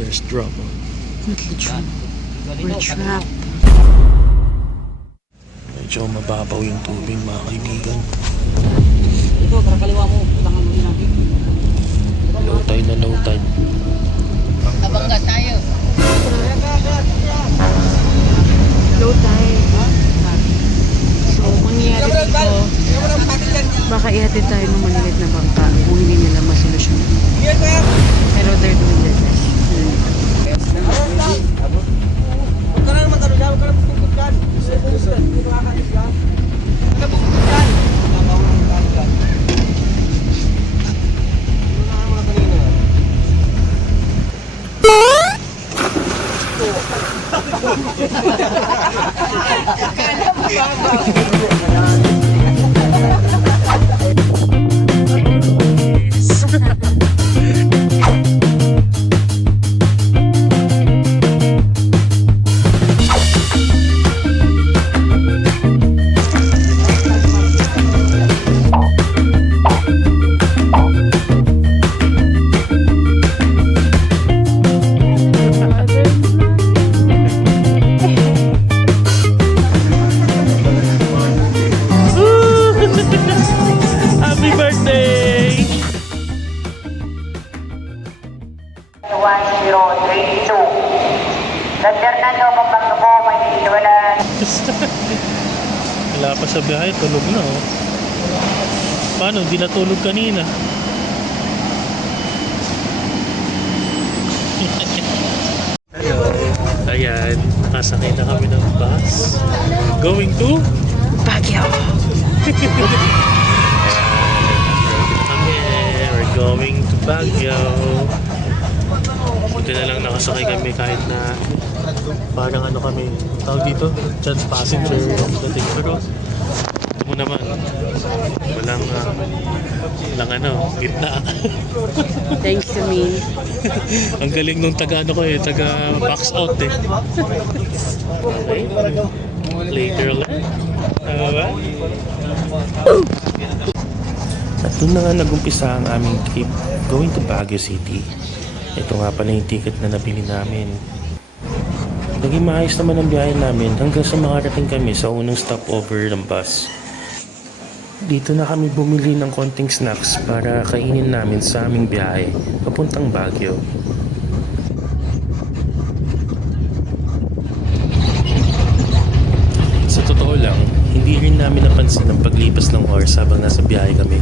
There's trouble. We're trapped. Medyo mababaw yung tubig mga kaibigan. Ito, karakaliwa mo. Utangan mo din natin. Low tide na low tide. Nabangga tayo. Low tide. So, mangyayari dito, baka ihatid tayo ng maliit na bangka kung hindi nila masolusyon. Pero they're doing their best. Huwag ka na naman talo dyan. Huwag ka na pupukot dyan. Hindi makakalis dyan. Huwag ka na pupukot dyan. Nabaw na talo dyan. Ano na kanina? Happy birthday! 1032. San Fernando, Pampanga po, may wala. Wala pa sa biyahe, tulog na oh. Paano? Di natulog kanina. Ayan, nakasakay na kami ng bus. Going to? Baguio. We're going to Baguio. Buti na lang nakasakay kami kahit na parang ano kami, tawag dito, chance passenger dating. Pero ito mo naman, walang ano, gitna. Thanks to me. Ang galing nung taga ano ko eh, taga box out eh. Okay. Later ulit. Ba? At doon na nga nag-umpisa ang aming trip going to Baguio City. Ito nga pala yung ticket na nabili namin. Naging maayos naman ang biyahe namin hanggang sa makarating kami sa unang stopover ng bus. Dito na kami bumili ng konting snacks para kainin namin sa aming biyahe papuntang Baguio. Sa totoo lang, hindi rin namin napansin ang paglipas ng oras habang nasa biyahe kami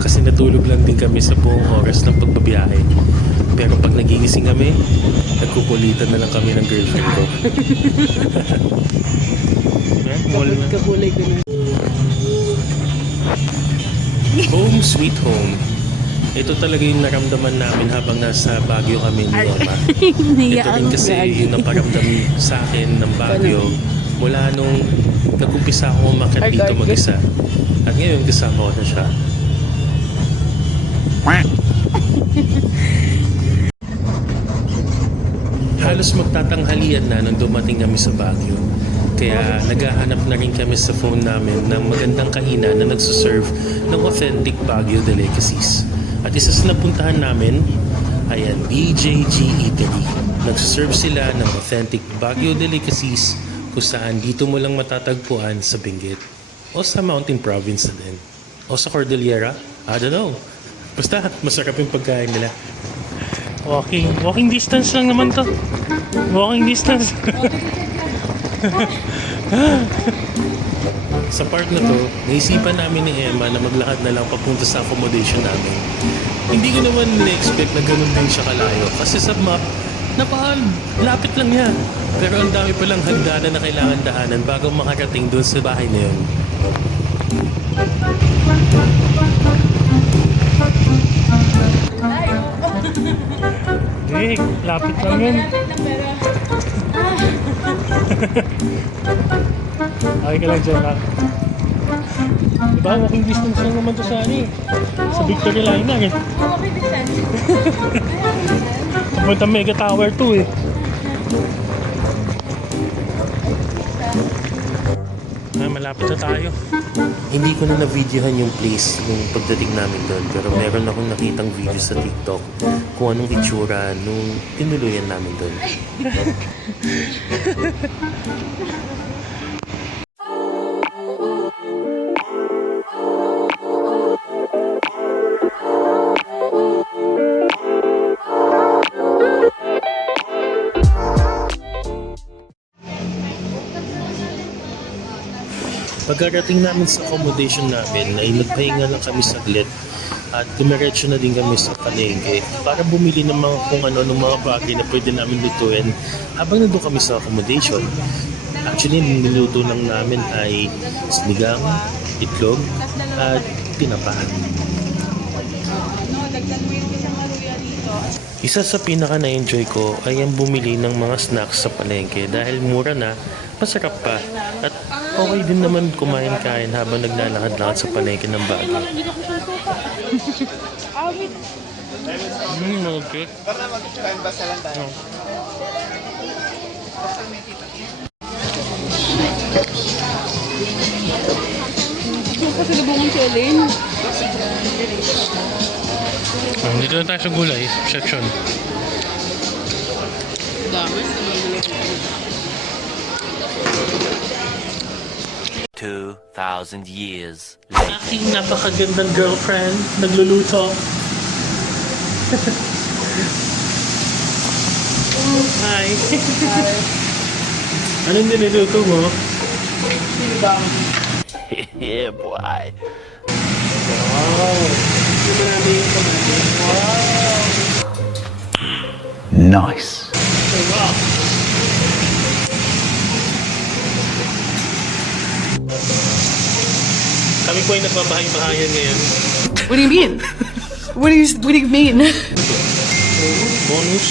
kasi natulog lang din kami sa buong oras ng pagbabiyahe. Pero pag nagigising kami, nagkukulitan na lang kami ng girlfriend ko. Kabulay ko na. Home sweet home. Ito talaga yung naramdaman namin habang nasa Baguio kami ni Oma. Ito rin kasi yung naparamdam sa akin ng Baguio mula nung nag-umpisa akong umakyat dito mag-isa. At ngayon kasama ko na siya. Halos magtatanghalian na nung dumating kami sa Baguio. Kaya naghahanap na rin kami sa phone namin ng magandang kainan na nagsuserve ng authentic Baguio delicacies. At isa sa napuntahan namin ay ang BJG Eatery. Nagsuserve sila ng authentic Baguio delicacies kung saan dito mo lang matatagpuan sa Benguet o sa Mountain Province na din o sa Cordillera. I don't know. Basta masarap yung pagkain nila. Walking distance lang naman to. Walking distance. Sa part na to, naisipan namin ni Emma na maglakad na lang papunta sa accommodation namin. Hindi ko naman na-expect na ganun din siya kalayo kasi sa map, lapit lang yan. Pero ang dami palang hagdanan na kailangan daanan bago makarating doon sa bahay na yun. Hey, lapit lang yun. Okay ka lang dyan lang. Diba, walking distance lang naman to sa sa Victory Liner eh. Walking distance. Papunta Mega Tower 2 eh. Malapit na tayo. Hindi ko na na-videohan yung place nung pagdating namin doon, pero meron akong nakitang video sa TikTok kung anong itsura nung tinuluyan namin doon. Pagkarating namin sa accommodation namin ay nagpahinga lang kami saglit at dumiretso na din kami sa palengke para bumili ng mga kung ano ng mga bagay na pwede namin lutuin habang nandun kami sa accommodation. Actually, niluto lang namin ay sinigang, itlog at tinapa. Isa sa pinaka na-enjoy ko ay ang bumili ng mga snacks sa palengke dahil mura na, masarap pa, at okay din naman kumain-kain habang naglalakad-lakad sa palengke ng Baguio. Okay. Pasalubungan si Elaine. Dito na tayo sa gulay section. Dami. 2,000 years later. Aking napakagandang girlfriend, nagluluto. Hi. Anong niluluto mo? Yeah, boy. Wow. Nice. Wow. Kami po ay nagbabahay-bahayan ngayon. What do you mean? What do you mean? Bonus.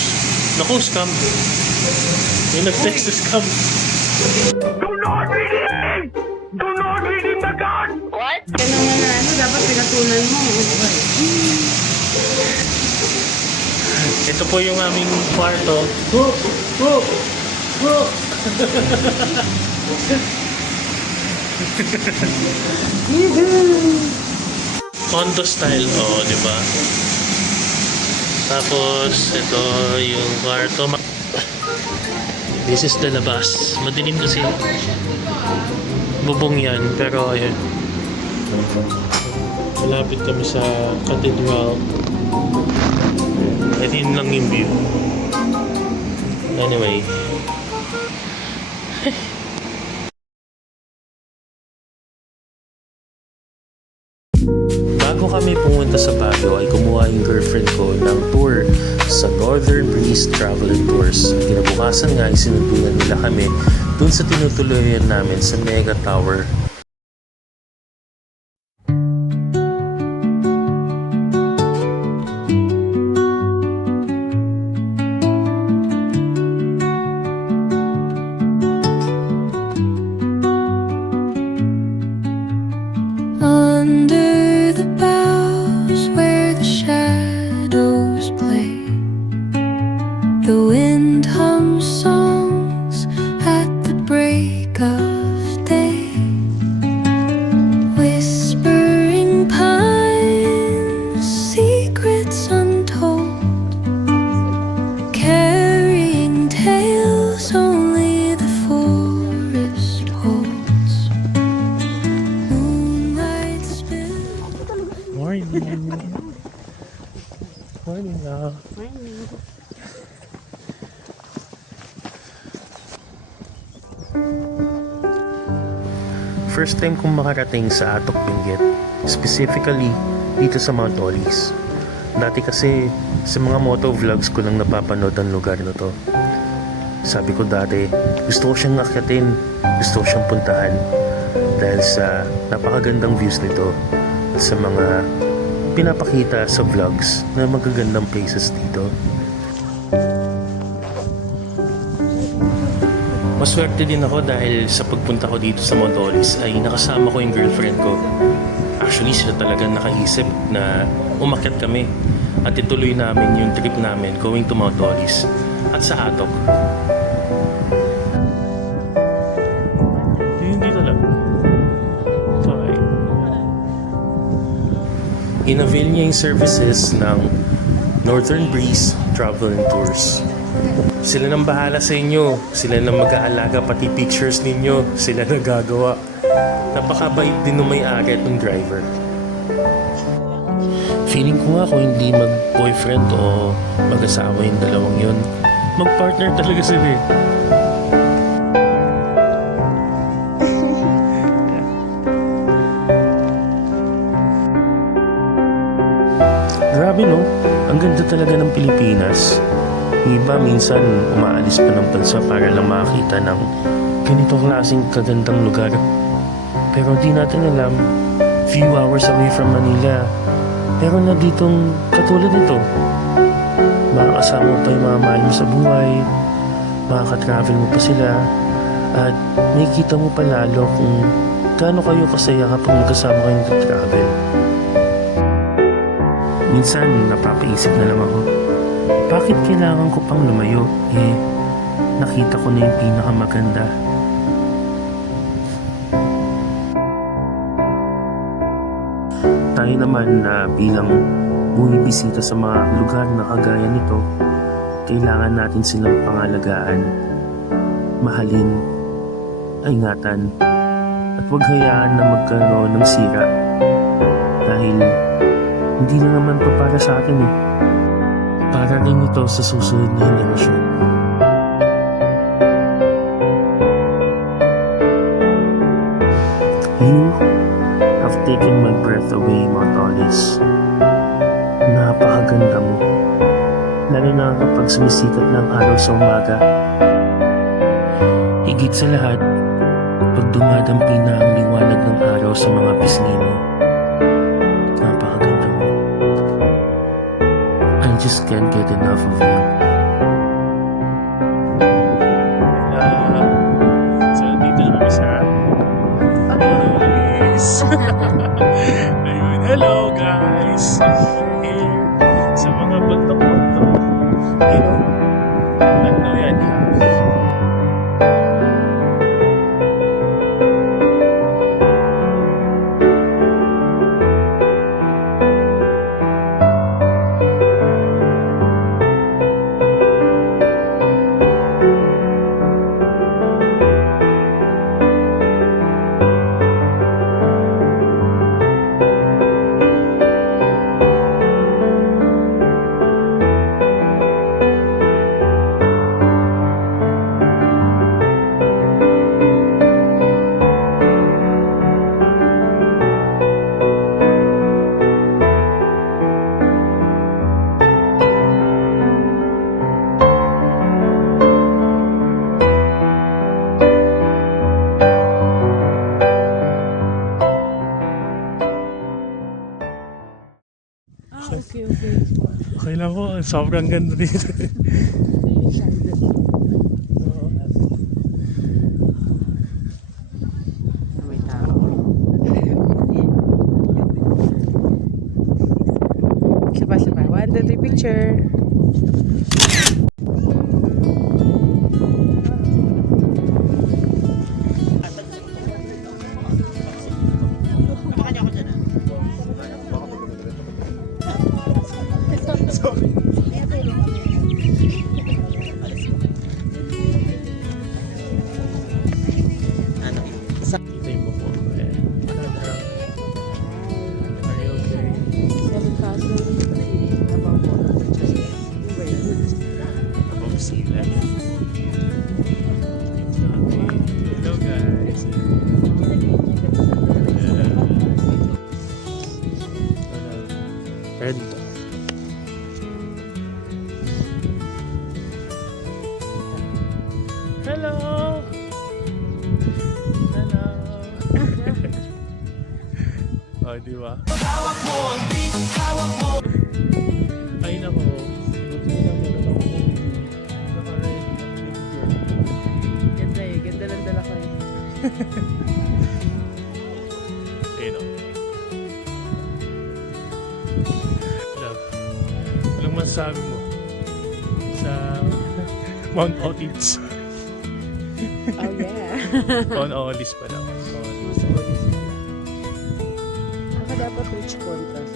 Naku, scam. May nag-text sa scam. Kaya naman na dapat pinatunan mo. Ito po yung aming kwarto. Oh! Oh! Oh! Condo style to, di ba? Tapos, ito yung kwarto. This is the labas. Madilim kasi. Bubong yan, pero ayun. Malapit kami sa cathedral. At yun lang yung view. Anyway. Bago kami pumunta sa Baguio ay kumuha yung girlfriend ko ng tour sa Northern Breeze Travel and Tours. Kinabukasan nga ay sinundunan nila kami dun sa tinutuloyan namin sa Mega Tower. Under the boughs where the shadows play, the wind hums songs at the break of day. Whispering pines, secrets untold, carrying tales only the forest holds. Moonlight spills. Morning! Morning now. First time kong makarating sa Atok Benguet, specifically dito sa Mount Olis. Dati kasi sa mga moto vlogs ko lang napapanood ang lugar na to. Sabi ko dati, gusto ko siyang akyatin, gusto ko siyang puntahan dahil sa napakagandang views nito at sa mga pinapakita sa vlogs na magagandang places dito. Maswerte din ako dahil sa pagpunta ko dito sa Mount Olis ay nakasama ko yung girlfriend ko. Actually, sila talaga nakaisip na umakyat kami at ituloy namin yung trip namin going to Mount Olis at sa Atok. Dito lang. Inavail niya yung services ng Northern Breeze Travel and Tours. Sila nang bahala sa inyo. Sila nang mag-aalaga, pati pictures ninyo. Sila na gagawa. Napakabait din ng may-ari at ng driver. Feeling ko nga kung hindi mag-boyfriend o mag-asawa yung dalawang yun, mag-partner talaga sila eh. Grabe no, ang ganda talaga ng Pilipinas. Yung iba minsan umaalis pa ng bansa para lang makakita ng ganitong klaseng kagandang lugar. Pero di natin alam, few hours away from Manila, meron na ditong katulad nito. Makakasama mo pa yung mga mahal mo sa buhay, makaka-travel mo pa sila, at makikita mo pa lalo kung gaano kayo kasaya kapag magkasama kayong nag-travel. Minsan, napapaisip na lang ako, bakit kailangan ko pang lumayo? Nakita ko na yung pinakamaganda. Tayo naman na bilang bumibisita sa mga lugar na kagaya nito, kailangan natin silang pangalagaan, mahalin, ingatan, at huwag hayaan na magkaroon ng sira. Dahil hindi na naman to para sa atin eh. Para rin ito sa susunod na henerasyon. You have taken my breath away, Motolis. Napakaganda mo. Lalo na kapag sumisikat ng araw sa umaga. Higit sa lahat, pag dumadampi na ang liwanag ng araw sa mga pisngi mo. Napakaganda mo. I just can't get enough of you. So, dito na kami sa ayun, hello guys! Here sa mga bundok-bundok. Ayun, ano yan? Okay. Okay lang po, sobrang ganda dito. May tao. Sabay-sabay. 1, 2, 3, picture. Ito yung buko. Are you okay? 7,000 above water. Above sea level. Hello guys. Red. Hello. Hello. Oh, di ba? Ay nako. Buti na lang meron akong naka-red picture. Ganda eh. Ganda lang dala ko eh. Ayun o. Love. Anong masasabi mo sa Mount Otis? Oh yeah. Mount Otis pa lang. Ako dapat rich contrast.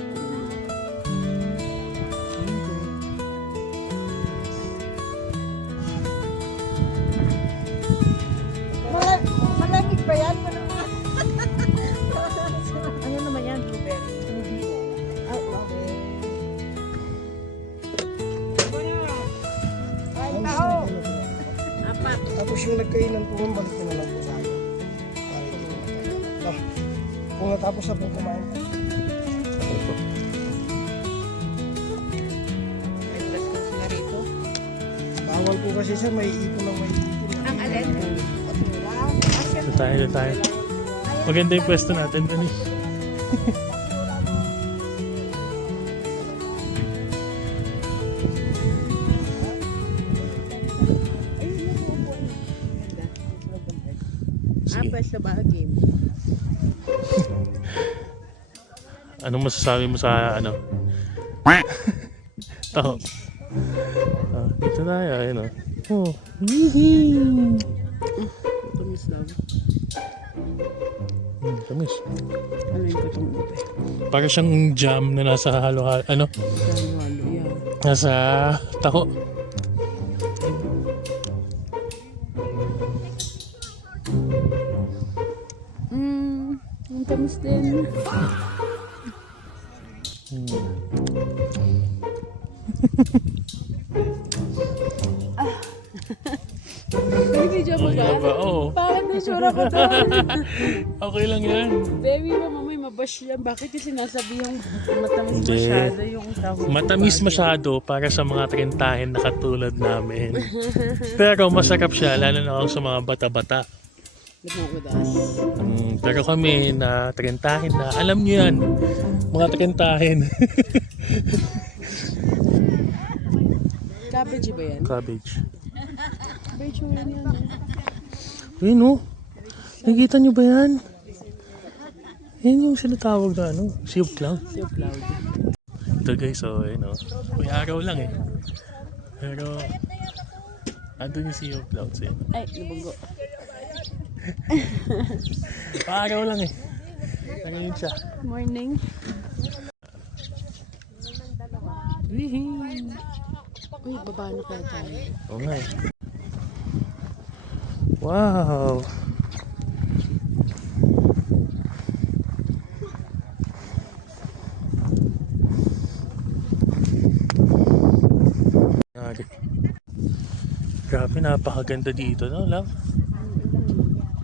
yung nagkainan po, balik nyo na lang po sa akin. Para hindi ko matagal. Kung natapos na po kumain po. May plus na rito. Bawal po kasi sir, may ipon ng may ipon. Ang alin? Ito tayo. Maganda yung pwesto natin, Tony. Sige. Pwesto ba game? Anong masasabi mo sa ano? Ito. Dito tayo, ayun o. Oh. Yee-hee. Tumis lang. Tamis. Ano yung patong ube? Para siyang jam na nasa halo-halo, ano? Halo-halo, yan. Nasa taho. Ang tamis din. Video mo Okay na ba? Oo. Bakit may sura ko doon? Okay lang yan. Baby, mamay mabash yan. Bakit yung sinasabi yung matamis Hindi. masyado yung taho? Matamis masyado para sa mga trentahin na katulad namin. Pero masarap siya, lalo na ako sa mga bata-bata. Nagmukudas. Pero kami na trentahin na, alam nyo yan, mga trentahin. Cabbage ba yan? Cabbage. Cabbage mo yan yan. Ayun o. Nakikita nyo ba yan? Yan yung sinatawag na ano, sea of cloud. So cloud. Ito guys, so ayun o. May araw lang eh. Pero, andun yung sea of clouds eh. Ay, nabago. Paaraw lang eh. Nangyayun siya. Morning. Wihing. Uy, baba na kaya tayo. Oo nga eh. Wow! Grabe, napakaganda dito, no, love?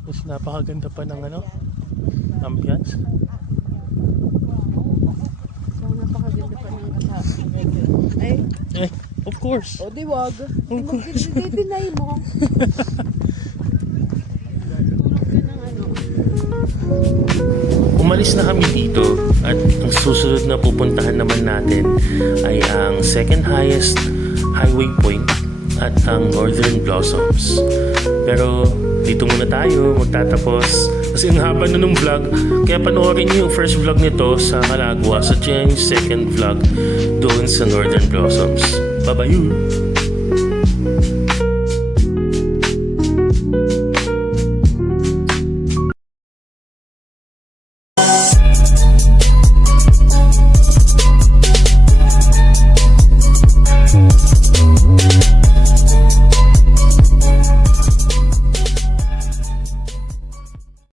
Mas napakaganda pa ng ano, ambience. So, napakaganda pa ng kasa. Ay, Eh, of course. o di wag. Of course. Dinay mo. Tulog ka ng ano. Umalis na kami dito at ang susunod na pupuntahan naman natin ay ang second highest highway point at ang Northern Blossoms. Pero dito muna tayo magtatapos kasi ang haba na ng vlog, kaya panoorin niyo yung first vlog nito sa Calagua, sa yung second vlog doon sa Northern Blossoms. Bye-bye!